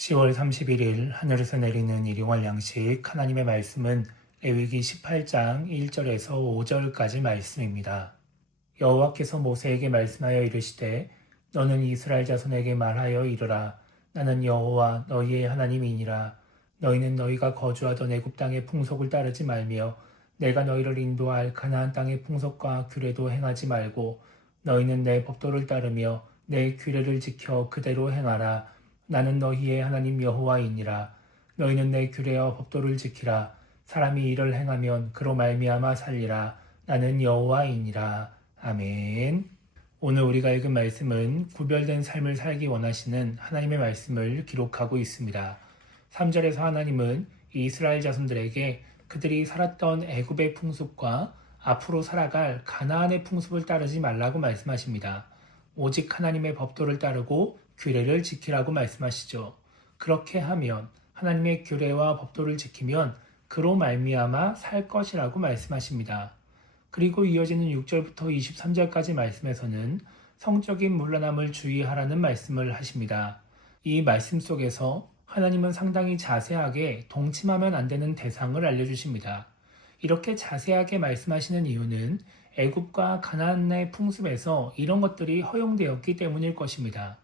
10월 31일 하늘에서 내리는 일용할 양식 하나님의 말씀은 레위기 18장 1절에서 5절까지 말씀입니다. 여호와께서 모세에게 말씀하여 이르시되 너는 이스라엘 자손에게 말하여 이르라. 나는 여호와 너희의 하나님이니라. 너희는 너희가 거주하던 애굽 땅의 풍속을 따르지 말며 내가 너희를 인도할 가나안 땅의 풍속과 규례도 행하지 말고 너희는 내 법도를 따르며 내 규례를 지켜 그대로 행하라. 나는 너희의 하나님 여호와이니라. 너희는 내 규례와 법도를 지키라. 사람이 이를 행하면 그로 말미암아 살리라. 나는 여호와이니라. 아멘. 오늘 우리가 읽은 말씀은 구별된 삶을 살기 원하시는 하나님의 말씀을 기록하고 있습니다. 3절에서 하나님은 이스라엘 자손들에게 그들이 살았던 애굽의 풍습과 앞으로 살아갈 가나안의 풍습을 따르지 말라고 말씀하십니다. 오직 하나님의 법도를 따르고 규례를 지키라고 말씀하시죠. 그렇게 하면 하나님의 규례와 법도를 지키면 그로 말미암아 살 것이라고 말씀하십니다. 그리고 이어지는 6절부터 23절까지 말씀에서는 성적인 문란함을 주의하라는 말씀을 하십니다. 이 말씀 속에서 하나님은 상당히 자세하게 동침하면 안 되는 대상을 알려주십니다. 이렇게 자세하게 말씀하시는 이유는 애굽과 가나안의 풍습에서 이런 것들이 허용되었기 때문일 것입니다.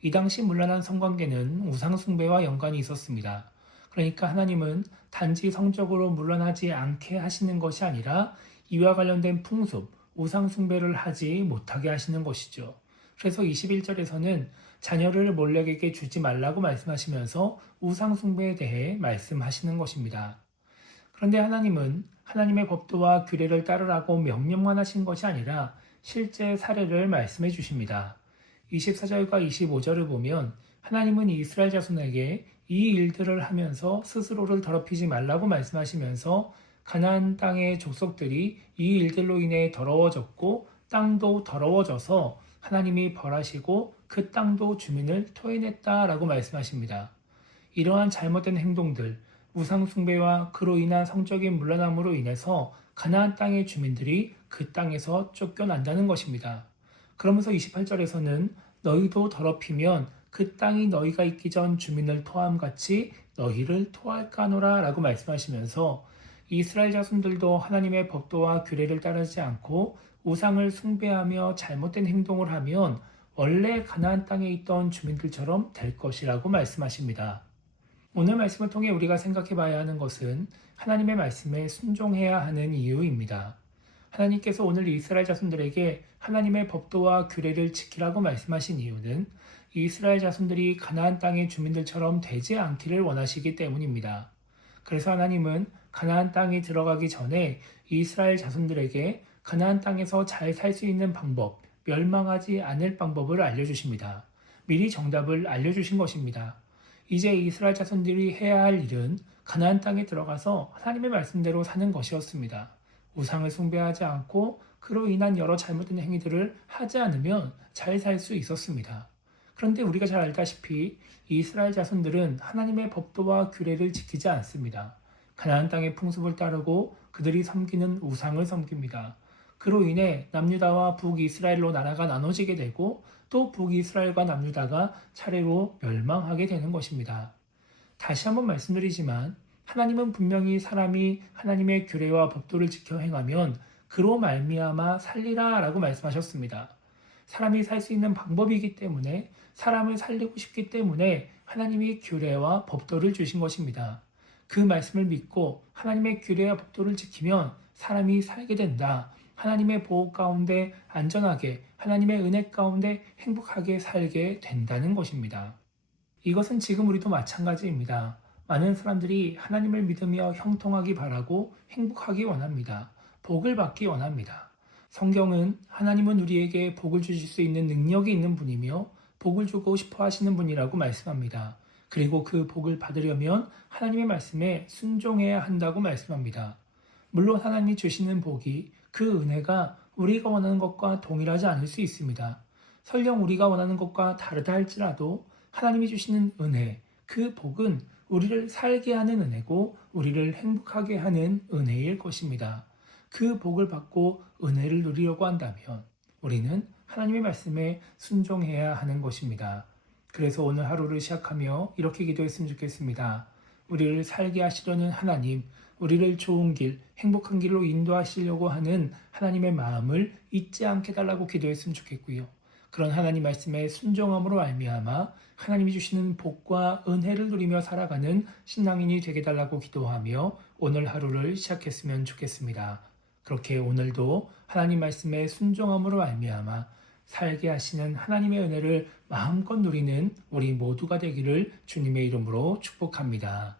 이 당시 문란한 성관계는 우상숭배와 연관이 있었습니다. 그러니까 하나님은 단지 성적으로 문란하지 않게 하시는 것이 아니라 이와 관련된 풍습, 우상숭배를 하지 못하게 하시는 것이죠. 그래서 21절에서는 자녀를 몰렉에게 주지 말라고 말씀하시면서 우상숭배에 대해 말씀하시는 것입니다. 그런데 하나님은 하나님의 법도와 규례를 따르라고 명령만 하신 것이 아니라 실제 사례를 말씀해 주십니다. 24절과 25절을 보면 하나님은 이스라엘 자손에게 이 일들을 하면서 스스로를 더럽히지 말라고 말씀하시면서 가나안 땅의 족속들이 이 일들로 인해 더러워졌고 땅도 더러워져서 하나님이 벌하시고 그 땅도 주민을 토해냈다라고 말씀하십니다. 이러한 잘못된 행동들, 우상 숭배와 그로 인한 성적인 문란함으로 인해서 가나안 땅의 주민들이 그 땅에서 쫓겨난다는 것입니다. 그러면서 28절에서는 너희도 더럽히면 그 땅이 너희가 있기 전 주민을 토함같이 너희를 토할까노라 라고 말씀하시면서 이스라엘 자손들도 하나님의 법도와 규례를 따르지 않고 우상을 숭배하며 잘못된 행동을 하면 원래 가나안 땅에 있던 주민들처럼 될 것이라고 말씀하십니다. 오늘 말씀을 통해 우리가 생각해 봐야 하는 것은 하나님의 말씀에 순종해야 하는 이유입니다. 하나님께서 오늘 이스라엘 자손들에게 하나님의 법도와 규례를 지키라고 말씀하신 이유는 이스라엘 자손들이 가나안 땅의 주민들처럼 되지 않기를 원하시기 때문입니다. 그래서 하나님은 가나안 땅에 들어가기 전에 이스라엘 자손들에게 가나안 땅에서 잘 살 수 있는 방법, 멸망하지 않을 방법을 알려주십니다. 미리 정답을 알려주신 것입니다. 이제 이스라엘 자손들이 해야 할 일은 가나안 땅에 들어가서 하나님의 말씀대로 사는 것이었습니다. 우상을 숭배하지 않고 그로 인한 여러 잘못된 행위들을 하지 않으면 잘 살 수 있었습니다. 그런데 우리가 잘 알다시피 이스라엘 자손들은 하나님의 법도와 규례를 지키지 않습니다. 가나안 땅의 풍습을 따르고 그들이 섬기는 우상을 섬깁니다. 그로 인해 남유다와 북이스라엘로 나라가 나눠지게 되고 또 북이스라엘과 남유다가 차례로 멸망하게 되는 것입니다. 다시 한번 말씀드리지만 하나님은 분명히 사람이 하나님의 규례와 법도를 지켜 행하면 그로 말미암아 살리라 라고 말씀하셨습니다. 사람이 살 수 있는 방법이기 때문에 사람을 살리고 싶기 때문에 하나님이 규례와 법도를 주신 것입니다. 그 말씀을 믿고 하나님의 규례와 법도를 지키면 사람이 살게 된다. 하나님의 보호 가운데 안전하게 하나님의 은혜 가운데 행복하게 살게 된다는 것입니다. 이것은 지금 우리도 마찬가지입니다. 많은 사람들이 하나님을 믿으며 형통하기 바라고 행복하기 원합니다. 복을 받기 원합니다. 성경은 하나님은 우리에게 복을 주실 수 있는 능력이 있는 분이며 복을 주고 싶어 하시는 분이라고 말씀합니다. 그리고 그 복을 받으려면 하나님의 말씀에 순종해야 한다고 말씀합니다. 물론 하나님이 주시는 복이 그 은혜가 우리가 원하는 것과 동일하지 않을 수 있습니다. 설령 우리가 원하는 것과 다르다 할지라도 하나님이 주시는 은혜, 그 복은 우리를 살게 하는 은혜고 우리를 행복하게 하는 은혜일 것입니다. 그 복을 받고 은혜를 누리려고 한다면 우리는 하나님의 말씀에 순종해야 하는 것입니다. 그래서 오늘 하루를 시작하며 이렇게 기도했으면 좋겠습니다. 우리를 살게 하시려는 하나님, 우리를 좋은 길, 행복한 길로 인도하시려고 하는 하나님의 마음을 잊지 않게 달라고 기도했으면 좋겠고요. 그런 하나님 말씀에 순종함으로 말미암아 하나님이 주시는 복과 은혜를 누리며 살아가는 신앙인이 되게 달라고 기도하며 오늘 하루를 시작했으면 좋겠습니다. 그렇게 오늘도 하나님 말씀에 순종함으로 말미암아 살게 하시는 하나님의 은혜를 마음껏 누리는 우리 모두가 되기를 주님의 이름으로 축복합니다.